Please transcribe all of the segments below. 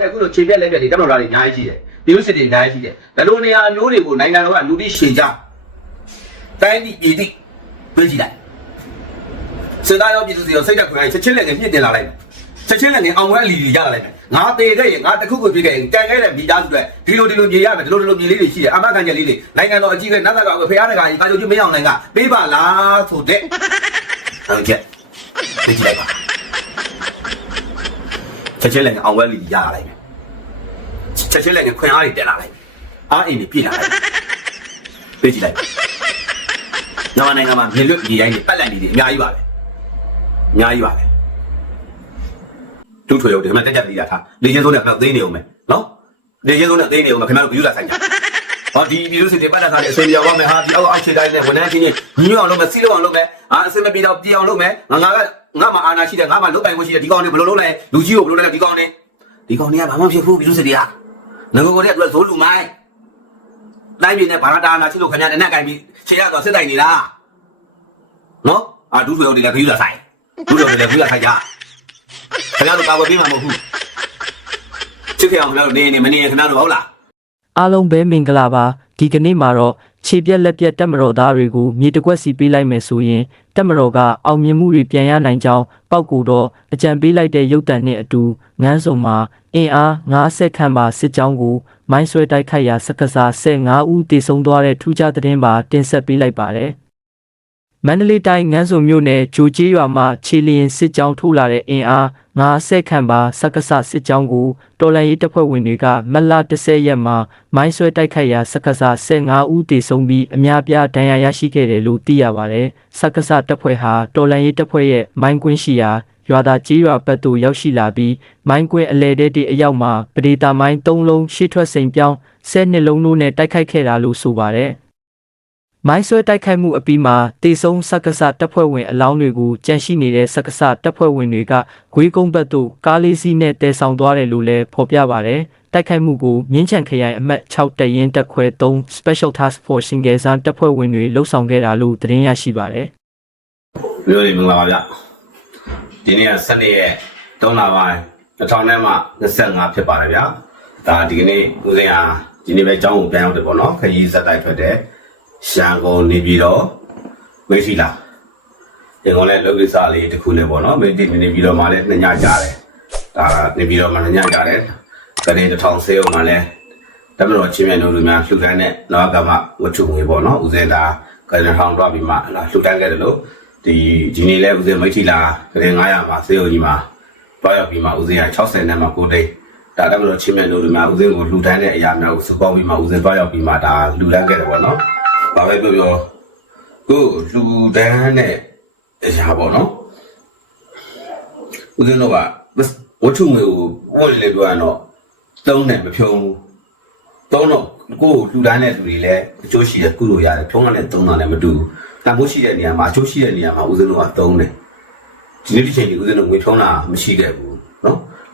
တဲ့အခုလိုခြေပြက်လက်ပြက်တွေတက်မတော်သားတွေအများကြီးရှိတယ်ပြည်သူစစ်တွေအများကြီးရှိတယ်ဒါလိုနေရာအမျိုးတွေကိုနိုင်ငံတော်ကလူတိရှင်ကြတိုင်းပြည်ပြည်တိပြေးကြည့်လိုက်စစ်သားရောပြည်သူစီရောစိတ်တက်ခွင့်ချက်ချင်းလည်းငမြင့်တင်လာလိုက်ချက်ချင်းလည်းငအောင်ဝဲအလီလီရလာလိုက်ငါတေခဲ့ရင်ငါတခုခုပြခဲ့ရင်ကြံခဲ့တဲ့မိသားစုတွေဒီလိုဒီလိုမြေရမယ်ဒီလိုဒီလိုမြေလေးတွေရှိတယ်အမခံချက်လေးတွေနိုင်ငံတော်အကြီးကနတ်သက်ကဖရားတကာကြီးကာကြိုကျွမင်းအောင်နိုင်ကပေးပါလားဆိုတဲ့ဟုတ်ကဲ့ကြည့်လိုက်ပါ ချက်ချင်းလည်းအောင်ဝဲလီရလာလိုက်ချက်ချင်းလည်းခွင်အားတွေတက်လာလိုက်အားအိမ်တွေပြည့်လာလိုက်ပေးကြည့်လိုက်မြန်မာနိုင်ငံမှာမြေလွတ်မြေရိုင်းတွေပတ်လည်နေတယ်အများကြီးပါပဲအများကြီးပါပဲတူထွေရုံဒီမှာတက်ကြပ်ပြီးတာထားလေချင်းစိုးနဲ့ကတော့သိနေအောင်မယ်နော်လေချင်းစိုးနဲ့သိနေအောင်မယ်ခင်ဗျားတို့ဘယူလာဆိုင်ကြဟောဒီပြည်သူစစ်တွေပတ်တာထားတဲ့အစီအပြောင်းရမယ်ဟာဒီအောက်အောက်ခြေတိုင်းနဲ့ဝန်ထမ်းချင်းချင်းညီညွတ်အောင်လုပ်မယ်စီးလုံးအောင်လုပ်မယ်အာအစင်မပြေတော့ပြေအောင်လုပ်မယ်ငါငါက ငါမှအာနာရှိတယ်ငါမှလုတ်ပိုင်မှုရှိတယ်ဒီကောင်တွေဘယ်လိုလုပ်လဲလူကြီးကိုဘယ်လိုလုပ်လဲဒီကောင်တွေဒီကောင်တွေကဘာမှဖြစ်ဘူးပြည်သူစစ်တွေကငကိုကိုတွေကသူကဇိုးလူမိုင်းတိုင်းပြည်နဲ့ဘာသာတာနာရှိလို့ခင်ဗျားနဲ့နဲ့ကင်ပြီးခြေရတော့စစ်တိုင်နေလားနော်အာဒူးထွေရုံတွေလည်းခယူလာဆိုင်ဒူးထွေရုံတွေလည်းခယူလာဆိုင်ကြခင်ဗျားတို့ကာဝယ်ပေးမှာမဟုတ်ဘူးချစ်ခင်အောင်ခင်ဗျားတို့နေနေမနေရင်ခင်ဗျားတို့ဟုတ်လားအားလုံးပဲမင်္ဂလာပါဒီကနေ့မှာတော့ ခြေပြက်လက်ပြက်တက်မတော်သားတွေကိုမြေတကွက်စီပေးလိုက်မယ်ဆိုရင်တက်မတော်ကအောင်မြင်မှုတွေပြန်ရနိုင်ကြောင်းပောက်ကူတော့အကြံပေးလိုက်တဲ့ရုပ်တံနဲ့အတူငန်းစုံမှာအင်အား90ခန့်ပါစစ်ကြောင်းကိုမိုင်းဆွဲတိုက်ခိုက်ရာစက္ကစား15ဦးတေဆုံးသွားတဲ့ထူးခြားသတင်းပါတင်ဆက်ပေးလိုက်ပါတယ် မန္တလေးတိုင်းငန်းစုံမြို့နယ်ဂျိုကျေးရွာမှာခြေလျင်စစ်ကြောင်းထိုးလာတဲ့အင်အား90ခန့်ပါစက္ကစစစ်ကြောင်းကိုတော်လန်ရေးတပ်ဖွဲ့ဝင်တွေကမတ်လ10ရက်မှာမိုင်းဆွဲတိုက်ခိုက်ရာစက္ကစ15ဦးတေဆုံးပြီးအများပြားဒဏ်ရာရရှိခဲ့တယ်လို့သိရပါတယ်။စက္ကစတပ်ဖွဲ့ဟာတော်လန်ရေးတပ်ဖွဲ့ရဲ့မိုင်းကွင်းရှိရာရွာသားကြီးရွာဘက်သို့ရောက်ရှိလာပြီးမိုင်းကွင်းအလဲတဲတဲ့အရောက်မှာပဒေတာမိုင်း၃လုံးရှေ့ထွက်စိန်ပြောင်း၁၀နှစ်လုံးတို့နဲ့တိုက်ခိုက်ခဲ့တာလို့ဆိုပါတယ်။ မိုင်းဆွဲတိုက်ခိုက်မှုအပြီးမှာတေဆုံးစက္ကစတပ်ဖွဲ့ဝင်အလောင်းတွေကိုကြန့်ရှိနေတဲ့စက္ကစတပ်ဖွဲ့ဝင်တွေကဂွေးကုန်းဘက်သို့ကားလေးစီးနဲ့တဲဆောင်သွားတယ်လို့လည်းဖော်ပြပါဗျ။တိုက်ခိုက်မှုကိုမြင်းချံခရိုင်အမှတ်6တပ်ရင်းတပ်ခွဲ3 Special Task Force စင်ကယ်ဆန်းတပ်ဖွဲ့ဝင်တွေလှုပ်ဆောင်ခဲ့တာလို့သတင်းရရှိပါတယ်။မျိုးတွေမင်္ဂလာပါဗျဒီနေ့က7ရက်3လပိုင်း2000နဲ့မှ25ဖြစ်ပါတယ်ဗျာဒါဒီကနေ့ဦးစင်ဟာဒီနေ့ပဲအကြောင်းကိုပြန်ရောက်တယ်ပေါ့နော်ခရီးဆက်တိုက်ထွက်တယ် ရှန်ကုန်နေပြီးတော့မေရှိလာဒီကောင်လည်းလုပ်ကိစ္စလေးတစ်ခုနဲ့ပေါ့နော်မေတိနေပြီးတော့မှလည်းနှစ်ညကြာတယ်ဒါကနေပြီးတော့မှနှစ်ညကြာတယ်ကနေ့1000ဆေးအောင်မှလည်းတမတော်ချင်းမြတ်တို့လူများလှူဒန်းတဲ့နောကမဝတ္ထုငွေပေါ့နော်ဦးစင်သာကနေ့1000တော့ပြီးမှလှူဒန်းခဲ့တယ်လို့ဒီဒီနေ့လဲဦးစင်မိတ်ထီလာကလေး900မှာစေယုံကြီးမှာတွားရောက်ပြီးမှဦးစင်က60နဲ့မှ9တိတ်ဒါတမလို့ချင်းမဲ့လို့ဒီမှာဦးစင်ကိုလှူဒန်းတဲ့အရာများကိုစပေါင်းပြီးမှဦးစင်တွားရောက်ပြီးမှဒါလှူဒန်းခဲ့တယ်ပေါ့နော်။ ဘာပဲပြောပြောကိုလှူဒန်းတဲ့အရာပေါ့နော်။ဦးစင်တို့ကဝတ္ထုငွေကိုဝတ်လေပြောရတော့သုံးတယ်မဖြုံးဘူး။သုံးတော့ကိုယ်လှူဒန်းတဲ့လူတွေလည်းအကျိုးရှိတယ်ကုလို့ရတယ်ဖြုံးတယ်သုံးတာလည်းမတူဘူး။တန်ဖိုးရှိတဲ့နေရာမှာအကျိုးရှိတဲ့နေရာမှာဦးစင်းတို့ကသုံးတယ်။ဒီနေ့ဒီချိန်ဒီဦးစင်းတို့ငွေဖြုံးတာမရှိခဲ့ဘူးနော်။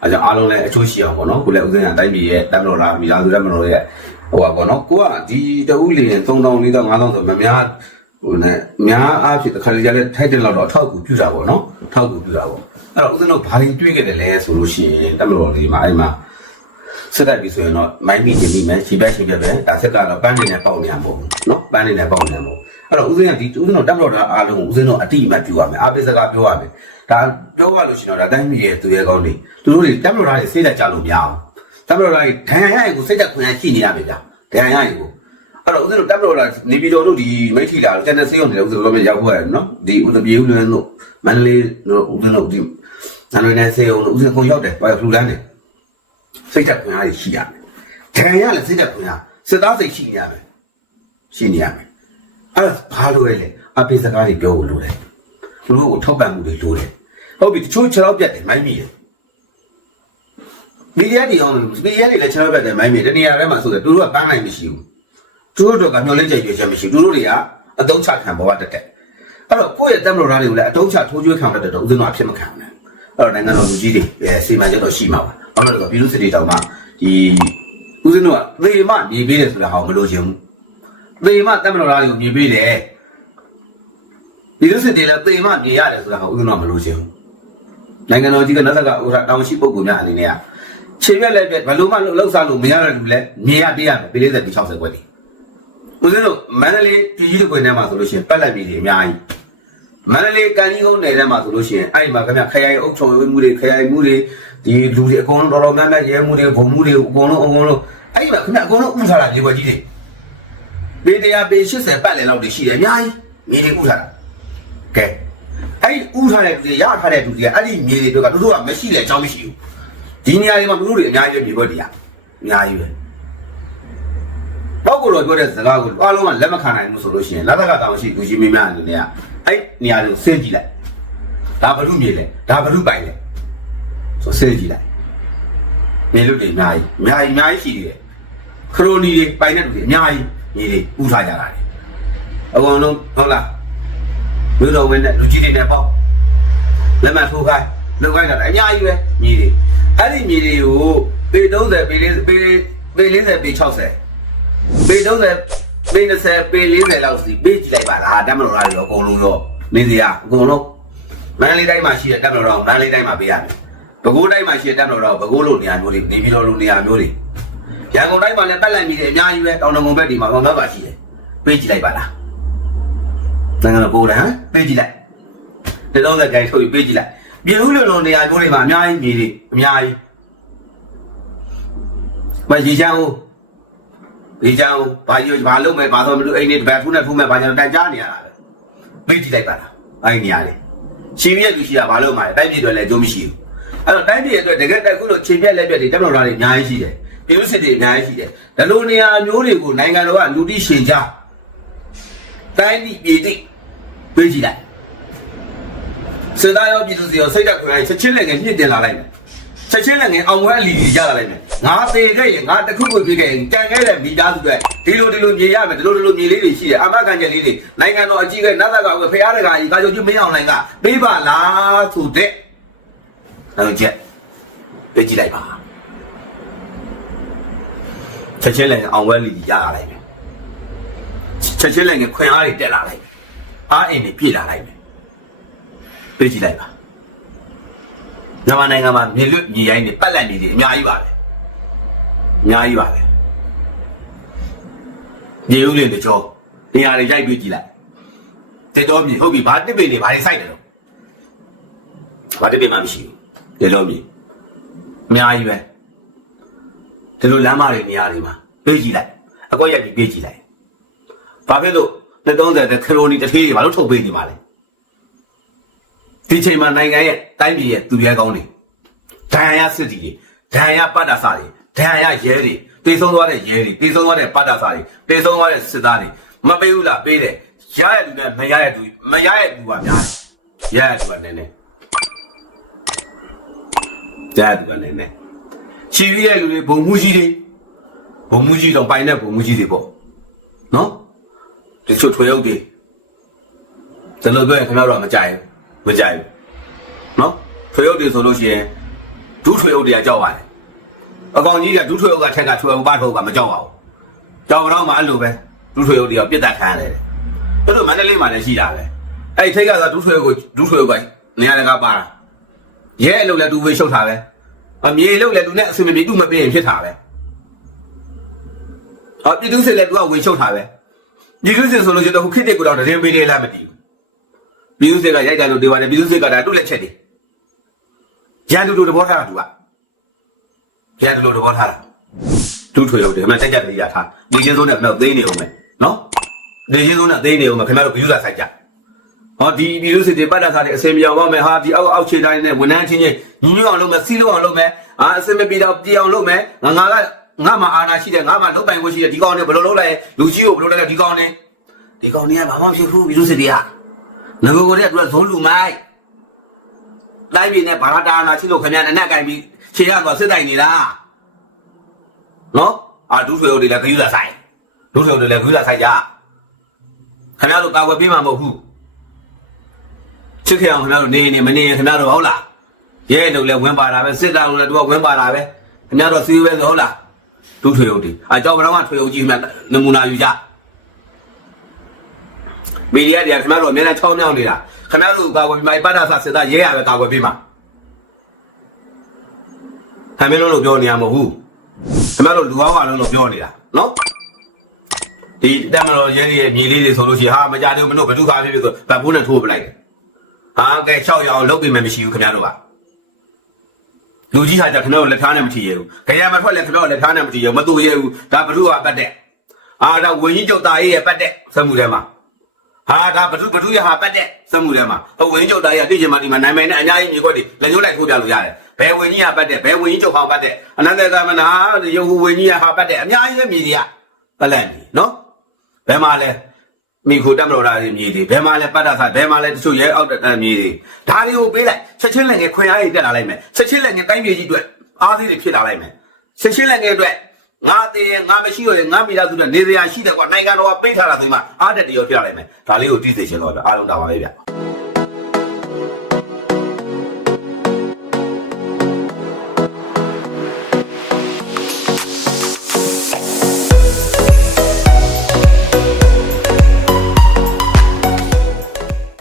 အဲကြောင့်အားလုံးလည်းအချိုးရှိအောင်ပေါ့နော်ကိုလည်းဦးစင်းရတိုင်းပြည်ရဲ့တပ်မတော်လားမိသားစုတပ်မတော်ရဲ့ဟိုပါပေါ့နော်ကိုကဒီတဦးလေရင်3000 4000 5000ဆိုမများဟိုနဲ့များအားဖြင့်တစ်ခါလေကြာလဲထိုက်တယ်လောက်တော့ထောက်ကူပြုတာပေါ့နော်ထောက်ကူပြုတာပေါ့အဲ့တော့ဦးစင်းတို့ဘာတွေတွေးခဲ့တယ်လဲဆိုလို့ရှိရင်တပ်မတော်လေးမှာအဲ့မှာဆက်တိုက်ပြီဆိုရင်တော့မိုင်းပြီးနေပြီမယ်ခြေဘက်ခြေဘက်ပဲဒါဆက်ကတော့ပန်းနေနဲ့ပေါက်နေရမို့နော်ပန်းနေနဲ့ပေါက်နေရမို့အဲ့တော့ဦးစင်းကဒီဦးစင်းတို့တပ်မတော်သားအားလုံးကိုဦးစင်းတို့အတိအမှတ်ပြုရမယ်အားပေးစကားပြောရမယ် ဒါပြောရလို့ရှိရင်တော့ဒါတိုင်းပြည်ရဲ့သူရဲကောင်းတွေသူတို့တွေတက်မလို့ထားတဲ့စိတ်ဓာတ်ကြလို့မရအောင်တက်မလို့ထားတဲ့ဒဏ်ရာရည်ကိုစိတ်ဓာတ်ခွန်ရရှိနေရမယ်ဗျာဒဏ်ရာရည်ကိုအဲ့တော့ဦးဇင်းတို့တက်မလို့ထားနေပြည်တော်တို့ဒီမိထီလာတို့တန်တဆေးရုံတွေဦးဇင်းတို့လောပဲရောက်ခဲ့တယ်နော်ဒီဦးဇင်းပြေဦးလွန်းတို့မန္တလေးတို့ဦးဇင်းတို့ဒီနန္ဒနယ်ဆေးရုံတို့ဦးဇင်းကုန်ရောက်တယ်ဘာလို့လှူဒန်းတယ်စိတ်ဓာတ်ခွန်ရရှိရမယ်ဒဏ်ရာလည်းစိတ်ဓာတ်ခွန်ရစစ်သားစိတ်ရှိနေရမယ်ရှိနေရမယ်အဲ့ဒါဘာလို့လဲအပိစကားတွေပြောလို့လဲသူတို့ကိုထောက်ပံ့မှုတွေလိုတယ် ဟုတ်ပြီတချို့ခြေထောက်ပြတ်တယ်မိုင်းမိတယ်။မီဒီယာတွေအောင်မီဒီယာတွေလည်းခြေထောက်ပြတ်တယ်မိုင်းမိတယ်။တနေရာထဲမှာဆိုတယ်သူတို့ကပန်းနိုင်မရှိဘူး။သူတို့တော့ကမျောလင်းကြိတ်ပြချက်မရှိဘူး။သူတို့တွေကအတုံးချခံဘဝတက်တက်။အဲ့တော့ကိုယ့်ရဲ့တက်မတော်သားတွေကိုလည်းအတုံးချထိုးကျွေးခံတတ်တဲ့တော့ဦးဇင်းတော်အဖြစ်မခံဘူး။အဲ့တော့နိုင်ငံတော်လူကြီးတွေအဲစီမံချက်တော့ရှိမှာပါ။ဘာလို့လဲဆိုတော့ပြည်သူစစ်တွေတောင်မှဒီဦးဇင်းတို့ကသေမမြေပေးတယ်ဆိုတာဟာမလို့ချင်ဘူး။သေမတက်မတော်သားတွေကိုမြေပေးတယ်။ပြည်သူစစ်တွေလည်းသေမမြေရတယ်ဆိုတာဟာဦးဇင်းတို့ကမလို့ချင်ဘူး။ နိုင်ငံတော်ကြီးကနတ်သက်ကဥရတောင်ရှိပုဂ္ဂိုလ်များအနေနဲ့ကခြေပြက်လက်ပြက်ဘယ်လိုမှလှုပ်ရှားလို့မရတဲ့လူလဲမြင်ရပြရမယ်ပေး40ပြီး60ခွက်တည်းဦးဇင်းတို့မန္တလေးပြည်ကြီးတစ်ခွင်ထဲမှာဆိုလို့ရှိရင်ပက်လက်ပြည်တွေအများကြီးမန္တလေးကန်ကြီးကုန်းနယ်ထဲမှာဆိုလို့ရှိရင်အဲ့ဒီမှာခင်ဗျခရိုင်အုပ်ချုပ်ရေးမှုတွေခရိုင်မှုတွေဒီလူတွေအကုန်လုံးတော်တော်များများရဲမှုတွေဘုံမှုတွေအကုန်လုံးအကုန်လုံးအဲ့ဒီမှာခင်ဗျအကုန်လုံးဥထားတာမြေွက်ကြီးတွေပေတရားပေ80ပတ်လည်လောက်တွေရှိတယ်အများကြီးမြေတွေဥထားတာကဲ အဲ့ဒီဥထားတဲ့လူတွေရထားတဲ့လူတွေကအဲ့ဒီမြေတွေတော့ကတို့ကမရှိတဲ့အကြောင်းမရှိဘူးဒီနေရာတွေမှာလူတွေအများကြီးပဲမြေပွက်တရားအများကြီးပဲပေါ့ကိုတော့ပြောတဲ့စကားကိုအားလုံးကလက်မခံနိုင်ဘူးဆိုလို့ရှိရင်လက်ထက်ကတောင်ရှိလူကြီးမင်းများအနေနဲ့ကအဲ့နေရာတွေကိုစေးကြည့်လိုက်ဒါဘလူမြေလဲဒါဘလူပိုင်လဲဆိုစေးကြည့်လိုက်မြေလူတွေအများကြီးအများကြီးအများကြီးရှိသေးတယ်ခရိုနီတွေပိုင်တဲ့လူတွေအများကြီးမြေတွေဥထားကြတာလေအကုန်လုံးဟုတ်လား မြို့တော်ဝင်တဲ့လူကြီးတွေနဲ့ပေါ့လက်မှတ်ထိုးခိုင်းလုပ်ခိုင်းတာအများကြီးပဲမြေတွေအဲ့ဒီမြေတွေကိုပေ30ပေ40ပေပေ40ပေ60ပေ30ပေ20ပေ40လောက်စီပေးကြည့်လိုက်ပါလားတမတော်သားတွေရောအကုန်လုံးရောနေစရာအကုန်လုံးမန္တလေးတိုင်းမှာရှိတဲ့တမတော်တော်မန္တလေးတိုင်းမှာပေးရမယ်ပဲခူးတိုင်းမှာရှိတဲ့တမတော်တော်ပဲခူးလိုနေရာမျိုးတွေနေပြည်တော်လိုနေရာမျိုးတွေရန်ကုန်တိုင်းမှာလည်းတက်လိုက်မြေတွေအများကြီးပဲတောင်တငုံဘက်ဒီမှာကောင်ဘက်ပါရှိတယ်ပေးကြည့်လိုက်ပါလား နိုင်ငံတော်ကိုယ်တိုင်ဟမ်ပေးကြည့်လိုက်ဒီတော့လည်းကြိုင်ထုတ်ပြီးပေးကြည့်လိုက်ပြည်ဦးလုံလုံနေရာမျိုးတွေမှာအများကြီးမြေတွေအများကြီးမကြီးချမ်းဦးဒီချမ်းဦးဘာကြီးဘာလုပ်မယ်ဘာတော့မလို့အိမ်နေဘယ်ဖူးနဲ့ဖူးမယ်ဘာကြောင့်တန်ကြားနေရတာပဲပေးကြည့်လိုက်ပါလားအဲ့ဒီနေရာလေရှင်ပြည့်လူရှိတာဘာလို့မှလဲတိုင်းပြည်တွေလည်းကြိုးမရှိဘူးအဲ့တော့တိုင်းပြည်အတွက်တကယ်တက်ခုလို့ချိန်ပြက်လက်ပြက်တွေတက်မတော်တာတွေအများကြီးရှိတယ်ပြည်ဦးစစ်တွေအများကြီးရှိတယ်ဒါလိုနေရာမျိုးတွေကိုနိုင်ငံတော်ကလူတိရှင်ကြားတိုင်းပြည်ပြည်တိ ပေးကြည့်လိုက်စစ်သားရောပြည်သူစီရောစိတ်တက်ခွင့်လိုက်ချက်ချင်းလည်းငယ်မြင့်တင်လာလိုက်မယ်ချက်ချင်းလည်းငယ်အောင်ဝဲအလီကြီးရလာလိုက်မယ်ငါသေးခဲ့ရင်ငါတခုခုပြခဲ့ရင်ကြံခဲ့တဲ့မိသားစုတွေဒီလိုဒီလိုမြေရမယ်ဒီလိုဒီလိုမြေလေးတွေရှိတယ်အမကန်ချက်လေးတွေနိုင်ငံတော်အကြီးကနတ်သက်ကဖရားတကာကြီးကာချုပ်ကြီးမင်းအောင်နိုင်ကပေးပါလားဆိုတဲ့နောက်ချက်ပြကြည့်လိုက်ပါချက်ချင်းလည်းအောင်ဝဲအလီကြီးရလာလိုက်မယ်ချက်ချင်းလည်းငယ်ခွင်အားတွေတက်လာလိုက် အားအိမ်တွေပြည့်လာလိုက်မယ်ပေးကြည့်လိုက်ပါမြန်မာနိုင်ငံမှာမြေလွတ်မြေရိုင်းတွေပတ်လက်နေတယ်အများကြီးပါပဲအများကြီးပါပဲမြေဦးလေးတကြောနေရာတွေရိုက်ပြီးကြည့်လိုက်တေတော်မြေဟုတ်ပြီဘာတစ်ပင်တွေဘာတွေစိုက်တယ်လို့ဘာတစ်ပင်မှမရှိဘူးတေတော်မြေအများကြီးပဲဒီလိုလမ်းမတွေနေရာတွေမှာပေးကြည့်လိုက်အကွက်ရိုက်ပြီးပေးကြည့်လိုက်ဘာဖြစ်လို့ 230တဲ့ခရိုနီတစ်ထေးတွေဘာလို့ထုတ်ပေးနေမှာလဲဒီချိန်မှာနိုင်ငံရဲ့တိုင်းပြည်ရဲ့သူရဲကောင်းတွေဒဏ်ရာရစစ်တီတွေဒဏ်ရာရပတ်တာစာတွေဒဏ်ရာရရဲတွေတေဆုံးသွားတဲ့ရဲတွေတေဆုံးသွားတဲ့ပတ်တာစာတွေတေဆုံးသွားတဲ့စစ်သားတွေမပေးဘူးလားပေးတယ်ရရတဲ့လူနဲ့မရရတဲ့လူမရရတဲ့လူကများတယ်ရရတဲ့လူကနည်းနည်းရရတဲ့လူကနည်းနည်းချီရီရဲ့လူတွေဘုံမှုကြီးတွေဘုံမှုကြီးတော့ပိုင်တဲ့ဘုံမှုကြီးတွေပေါ့နော် တချို့ထွေရုပ်တွေဇလို့ပြောရင်ခင်ဗျားတို့ကမကြိုက်ဘူးမကြိုက်ဘူးနော်ထွေရုပ်တွေဆိုလို့ရှိရင်ဒုထွေရုပ်တွေကကြောက်ပါတယ်အကောင်ကြီးကဒုထွေရုပ်ကထက်ကထွေရုပ်ပါထုတ်ကမကြောက်ပါဘူးကြောက်တော့မှအဲ့လိုပဲဒုထွေရုပ်တွေကပြစ်တက်ခံရတယ်အဲ့လိုမန္တလေးမှာလည်းရှိတာပဲအဲ့ဒီထိတ်ကသာဒုထွေရုပ်ကိုဒုထွေရုပ်ကနေရာတကာပါတာရဲအလုပ်လည်းဒူဝေးရှုပ်တာပဲအမြေလုပ်လည်းသူနဲ့အစင်မပြေသူမပြေရင်ဖြစ်တာပဲဟောပြည်သူစစ်လည်းသူကဝေရှုပ်တာပဲ ပြည်သူစစ်ဆိုလို့ရှိရင်ဟိုခစ်တဲ့ကိုတော့တရင်ပေးတယ်လားမသိဘူးပြည်သူစစ်ကရိုက်တယ်လို့ပြောပါတယ်ပြည်သူစစ်ကဒါတုတ်လက်ချက်တွေရန်သူတို့တဘောထားတာသူကရန်သူတို့တဘောထားတာသူ့ထွေရုပ်တယ်အမှတက်ကြတယ်ရထားဒီချင်းစုံနဲ့တော့သိနေအောင်မယ်နော်ဒီချင်းစုံနဲ့သိနေအောင်မယ်ခင်ဗျားတို့ဘီယူစာဆိုင်ကြဟောဒီပြည်သူစစ်တွေပတ်တာစားတဲ့အစင်ပြောင်းပါမယ်ဟာဒီအောက်အောက်ခြေတိုင်းနဲ့ဝန်ထမ်းချင်းချင်းညီညွတ်အောင်လုပ်မယ်စီးလို့အောင်လုပ်မယ်အာအစင်မပြေတော့ပြေအောင်လုပ်မယ်ငါငါက ငါမှအာနာရှိတယ်ငါမှလုပ်ပိုင်ဖို့ရှိတယ်ဒီကောင်နဲ့ဘယ်လိုလုပ်လိုက်လူကြီးကိုဘယ်လိုလုပ်လိုက်ဒီကောင်နဲ့ဒီကောင်နဲ့ဘာမှမဖြစ်ဘူးပြည်သူစစ်တွေကငကိုကိုတဲ့အတွက်ဇုံးလူမိုက်တိုင်းပြည်နဲ့ဘာသာတာနာရှိလို့ခင်ဗျာနဲ့နဲ့ကင်ပြီးခြေရတော့စစ်တိုင်နေတာနော်အာဒုဆွေတို့တွေလည်းခယူလာဆိုင်ဒုဆွေတို့တွေလည်းခယူလာဆိုင်ကြခင်ဗျားတို့ကာကွယ်ပေးမှာမဟုတ်ဘူးချစ်ခင်အောင်ခင်ဗျားတို့နေနေမနေရင်ခင်ဗျားတို့ဟုတ်လားရဲတို့လည်းဝင်ပါတာပဲစစ်တာတို့လည်းသူကဝင်ပါတာပဲခင်ဗျားတို့စီးပဲဆိုဟုတ်လား ဒုဆွေတို့တွေအကြောင်းကတော့ထွေဦးကြီးမှနမူနာယူကြမီဒီယာတွေကခင်ဗျားတို့အများနဲ့ချောင်းမြောင်းနေတာခင်ဗျားတို့ကာကွယ်ပြီးမှပတ်တာဆစစ်သားရဲရပဲကာကွယ်ပြီးမှဟမ်မင်းလုံးလို့ပြောနေရမဟုတ်ဘူးခင်ဗျားတို့လူအောင်ကလုံးလို့ပြောနေတာနော်ဒီတက်မတော်ရဲရဲ့မြေလေးတွေဆိုလို့ရှိရင်ဟာမကြတယ်မလို့ဘသူသားဖြစ်ဖြစ်ဆိုဗတ်ဘူးနဲ့ထိုးပလိုက်တယ်ဟာကဲ6ရအောင်လုတ်ပြင်မယ်မရှိဘူးခင်ဗျားတို့က လူကြီးဟာကြခင်ဗျားတို့လက်ထားနဲ့မထီရဘူးခရမထွက်လည်းခင်ဗျားတို့လက်ထားနဲ့မထီရဘူးမတူရဘူးဒါဘသူကပတ်တဲ့အာဒါဝင်းကြီးကျုပ်သားရေးရဲ့ပတ်တဲ့စမှုထဲမှာဟာဒါဘသူဘသူရဟာပတ်တဲ့စမှုထဲမှာဟိုဝင်းကြီးကျုပ်သားရေးတိကျင်မဒီမှာနိုင်မယ်နဲ့အများကြီးမြေခွက်တွေလက်ညှိုးလိုက်ထိုးပြလို့ရတယ်ဘယ်ဝင်းကြီးကပတ်တဲ့ဘယ်ဝင်းကြီးကျုပ်ဟောင်းပတ်တဲ့အနန္တသမနာရုပ်ဝင်းကြီးကဟာပတ်တဲ့အများကြီးပဲမြေတွေကပတ်လက်နေနော်ဘယ်မှာလဲ မိခိုတက်မတော်တာတွေမြေတွေဘယ်မှာလဲပတ်တာသာဘယ်မှာလဲတချို့ရဲအောက်တက်မြေတွေဒါတွေကိုပေးလိုက်ချက်ချင်းလည်းငယ်ခွင်အားတွေတက်လာလိုက်မယ်ချက်ချင်းလည်းငယ်တိုင်းမြေကြီးအတွက်အားသေးတွေဖြစ်လာလိုက်မယ်ချက်ချင်းလည်းငယ်အတွက်ငါသေးရင်ငါမရှိတော့ရင်ငါမိသားစုနဲ့နေစရာရှိတယ်ကွာနိုင်ငံတော်ကပိတ်ထားတာဆိုမှအားတက်တရောဖြစ်လာလိုက်မယ်ဒါလေးကိုသိစေချင်တော့ဗျအားလုံးတာပါပဲဗျ